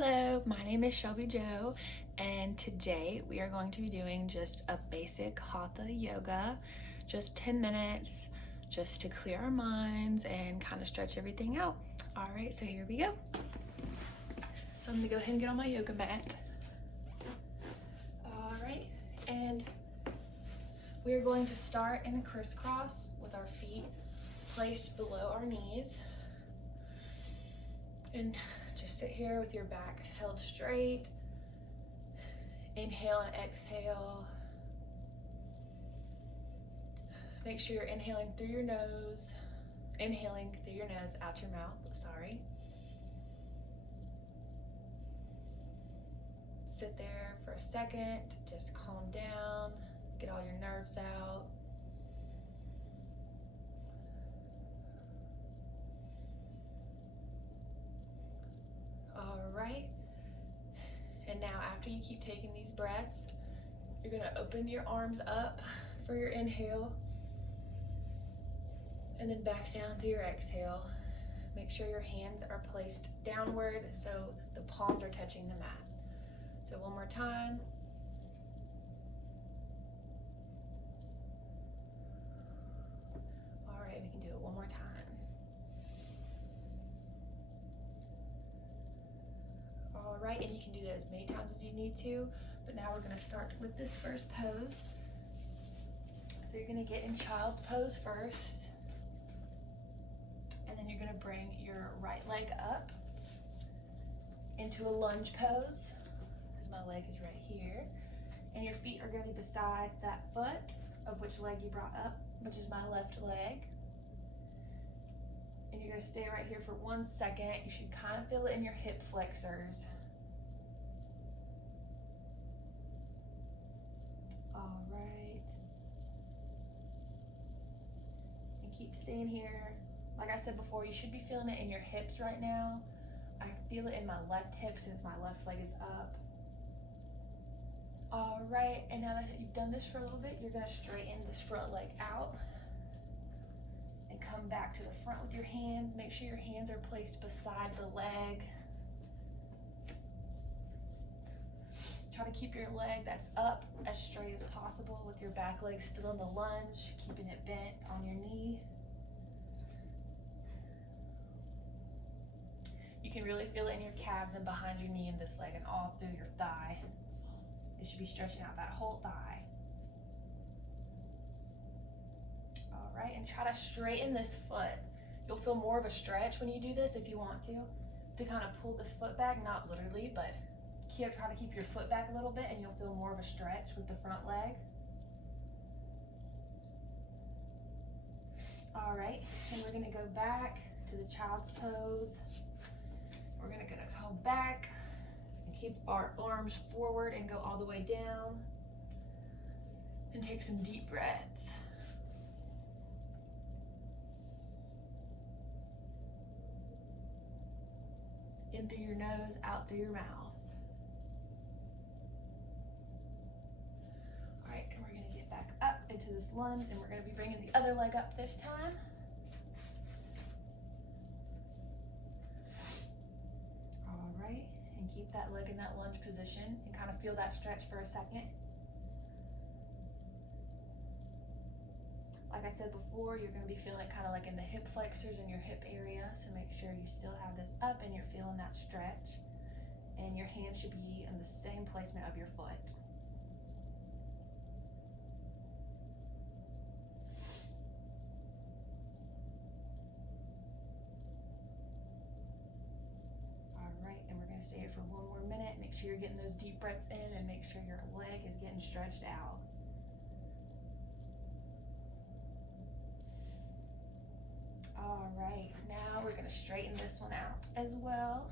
Hello, my name is Shelby Joe, and today we are going to be doing just a basic Hatha yoga, just 10 minutes, just to clear our minds and kind of stretch everything out. All right, so here we go. So I'm gonna go ahead and get on my yoga mat. All right, and we're going to start in a crisscross with our feet placed below our knees. And just sit here with your back held straight. Inhale and exhale. Make sure you're inhaling through your nose, inhaling through your nose, out your mouth, sorry. Sit there for a second, just calm down, get all your nerves out. All right, and now after you keep taking these breaths, you're gonna open your arms up for your inhale and then back down to your exhale. Make sure your hands are placed downward so the palms are touching the mat. So one more time. All right, we can do it one more time. All right, and you can do that as many times as you need to, but now we're gonna start with this first pose. So you're gonna get in child's pose first, and then you're gonna bring your right leg up into a lunge pose, as my leg is right here, and your feet are gonna be beside that foot of which leg you brought up, which is my left leg. And you're gonna stay right here for 1 second. You should kind of feel it in your hip flexors. All right. And keep staying here. Like I said before, you should be feeling it in your hips right now. I feel it in my left hip since my left leg is up. All right, and now that you've done this for a little bit, you're gonna straighten this front leg out and come back to the front with your hands. Make sure your hands are placed beside the leg. Try to keep your leg that's up as straight as possible with your back leg still in the lunge, keeping it bent on your knee. You can really feel it in your calves and behind your knee in this leg and all through your thigh. It should be stretching out that whole thigh. All right, and try to straighten this foot. You'll feel more of a stretch when you do this if you want to kind of pull this foot back, not literally, but try to keep your foot back a little bit and you'll feel more of a stretch with the front leg. All right, and we're gonna go back to the child's pose. We're gonna go back and keep our arms forward and go all the way down and take some deep breaths. In through your nose, out through your mouth. All right, and we're gonna get back up into this lunge and we're gonna be bringing the other leg up this time. All right, and keep that leg in that lunge position and kind of feel that stretch for a second. Like I said before, you're gonna be feeling it kind of like in the hip flexors in your hip area, so make sure you still have this up and you're feeling that stretch. And your hand should be in the same placement of your foot. All right, and we're gonna stay here for 1 more minute. Make sure you're getting those deep breaths in and make sure your leg is getting stretched out. All right, now we're gonna straighten this one out as well.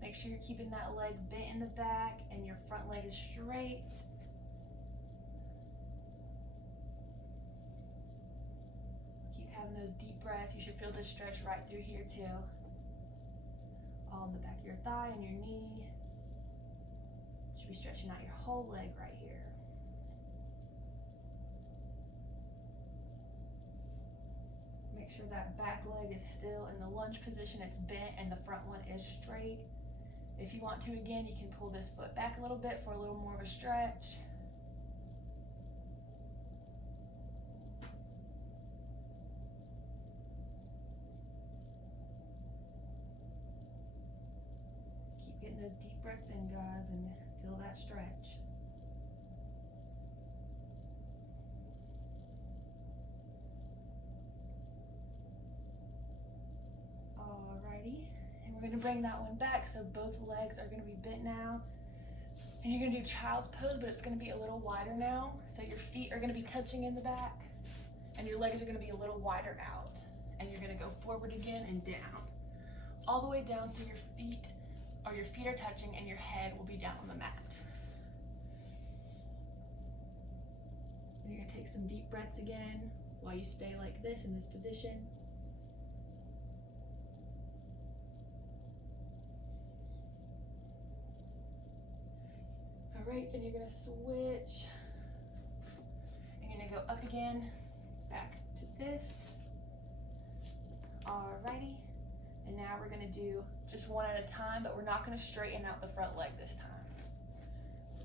Make sure you're keeping that leg bent in the back and your front leg is straight. Keep having those deep breaths. You should feel this stretch right through here too. All in the back of your thigh and your knee. Should be stretching out your whole leg right here. Make sure that back leg is still in the lunge position, it's bent, and the front one is straight. If you want to, again, you can pull this foot back a little bit for a little more of a stretch. Keep getting those deep breaths in, guys, and feel that stretch. Alrighty, and we're gonna bring that one back so both legs are gonna be bent now. And you're gonna do child's pose, but it's gonna be a little wider now. So your feet are gonna be touching in the back and your legs are gonna be a little wider out. And you're gonna go forward again and down. All the way down so your feet are touching and your head will be down on the mat. And you're gonna take some deep breaths again while you stay like this in this position. All right, then you're gonna switch. You're gonna go up again, back to this. Alrighty, and now we're gonna do just one at a time, but we're not gonna straighten out the front leg this time.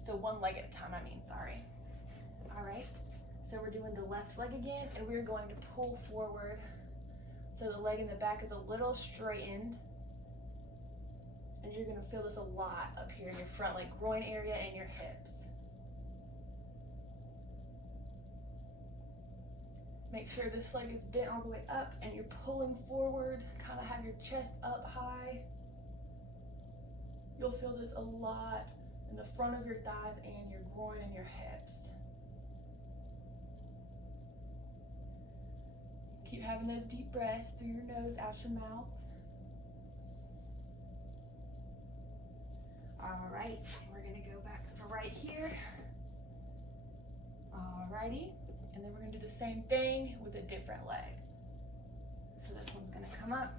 So one leg at a time, sorry. All right, so we're doing the left leg again, and we're going to pull forward so the leg in the back is a little straightened. And you're gonna feel this a lot up here in your front, like groin area and your hips. Make sure this leg is bent all the way up and you're pulling forward, kind of have your chest up high. You'll feel this a lot in the front of your thighs and your groin and your hips. Keep having those deep breaths through your nose, out your mouth. All right, we're gonna go back right here. Alrighty, and then we're gonna do the same thing with a different leg. So this one's gonna come up.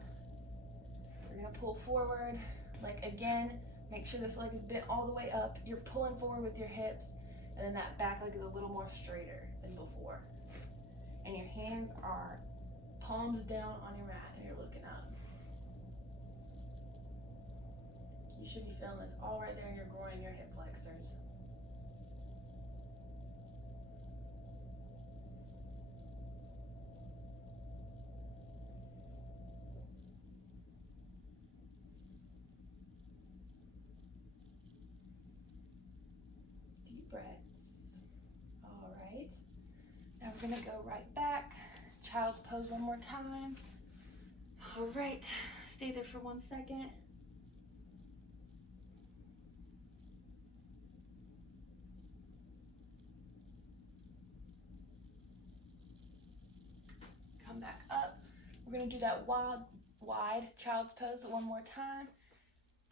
We're gonna pull forward, like again, make sure this leg is bent all the way up. You're pulling forward with your hips, and then that back leg is a little more straighter than before. And your hands are palms down on your mat, and you're looking up. You should be feeling this all right there in your groin and your hip flexors. Deep breaths. All right. Now we're gonna go right back. Child's pose one more time. All right, stay there for 1 second. Come back up. We're gonna do that wide child's pose one more time.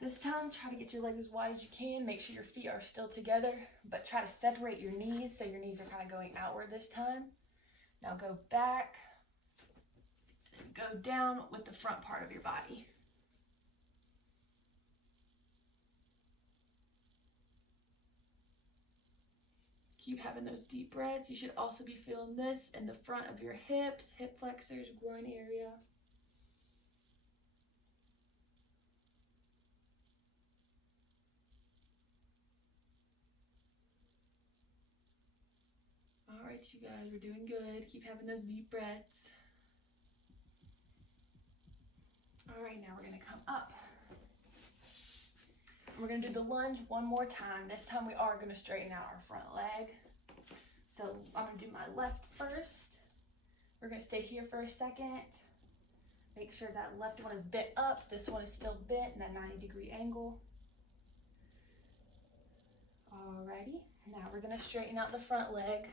This time, try to get your legs as wide as you can. Make sure your feet are still together, but try to separate your knees so your knees are kind of going outward this time. Now go back, and go down with the front part of your body. Keep having those deep breaths. You should also be feeling this in the front of your hips, hip flexors, groin area. All right, you guys, we're doing good. Keep having those deep breaths. All right, now we're gonna come up. We're gonna do the lunge one more time. This time we are gonna straighten out our front leg. So I'm gonna do my left first. We're gonna stay here for a second. Make sure that left one is bent up. This one is still bent in that 90-degree angle. Alrighty, now we're gonna straighten out the front leg.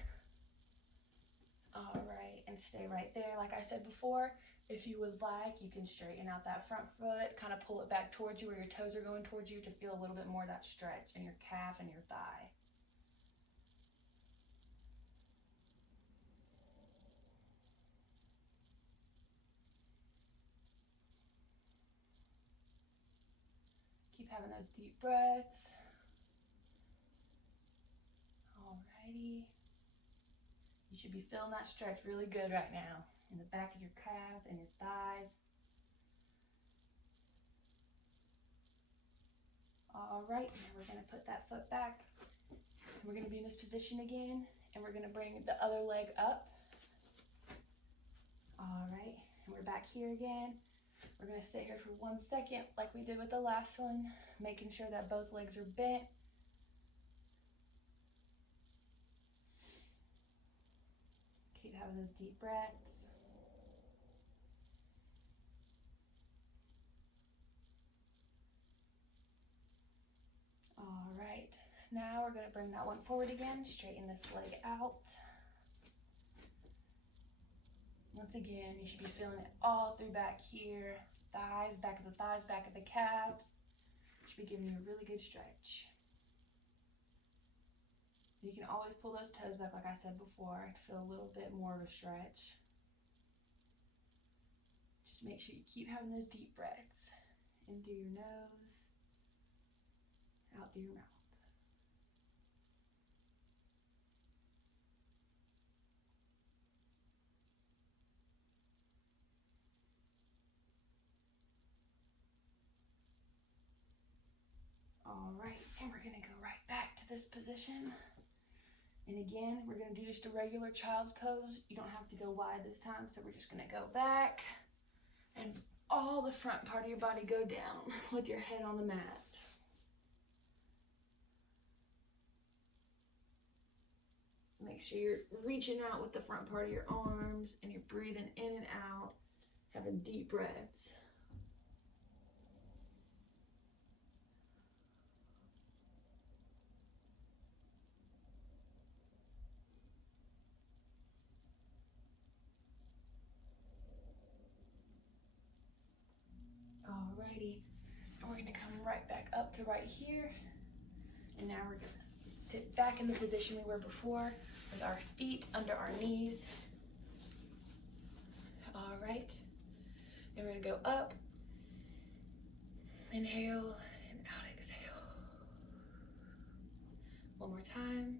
All right, and stay right there. Like I said before, if you would like, you can straighten out that front foot, kind of pull it back towards you where your toes are going towards you to feel a little bit more of that stretch in your calf and your thigh. Keep having those deep breaths. Alrighty. You should be feeling that stretch really good right now in the back of your calves and your thighs. All right, now we're gonna put that foot back. And we're gonna be in this position again, and we're gonna bring the other leg up. All right, and we're back here again. We're gonna stay here for 1 second like we did with the last one, making sure that both legs are bent. Keep having those deep breaths. All right, now we're gonna bring that one forward again, straighten this leg out. Once again, you should be feeling it all through back here, thighs, back of the thighs, back of the calves. Should be giving you a really good stretch. You can always pull those toes back, like I said before, to feel a little bit more of a stretch. Just make sure you keep having those deep breaths. In through your nose, out through your mouth. All right, and we're gonna go right back to this position. And again, we're gonna do just a regular child's pose. You don't have to go wide this time, so we're just gonna go back and all the front part of your body go down with your head on the mat. Make sure you're reaching out with the front part of your arms and you're breathing in and out, having deep breaths. Alrighty, and we're gonna come right back up to right here. And now we're gonna sit back in the position we were before with our feet under our knees. All right, and we're gonna go up, inhale, and out, exhale. One more time.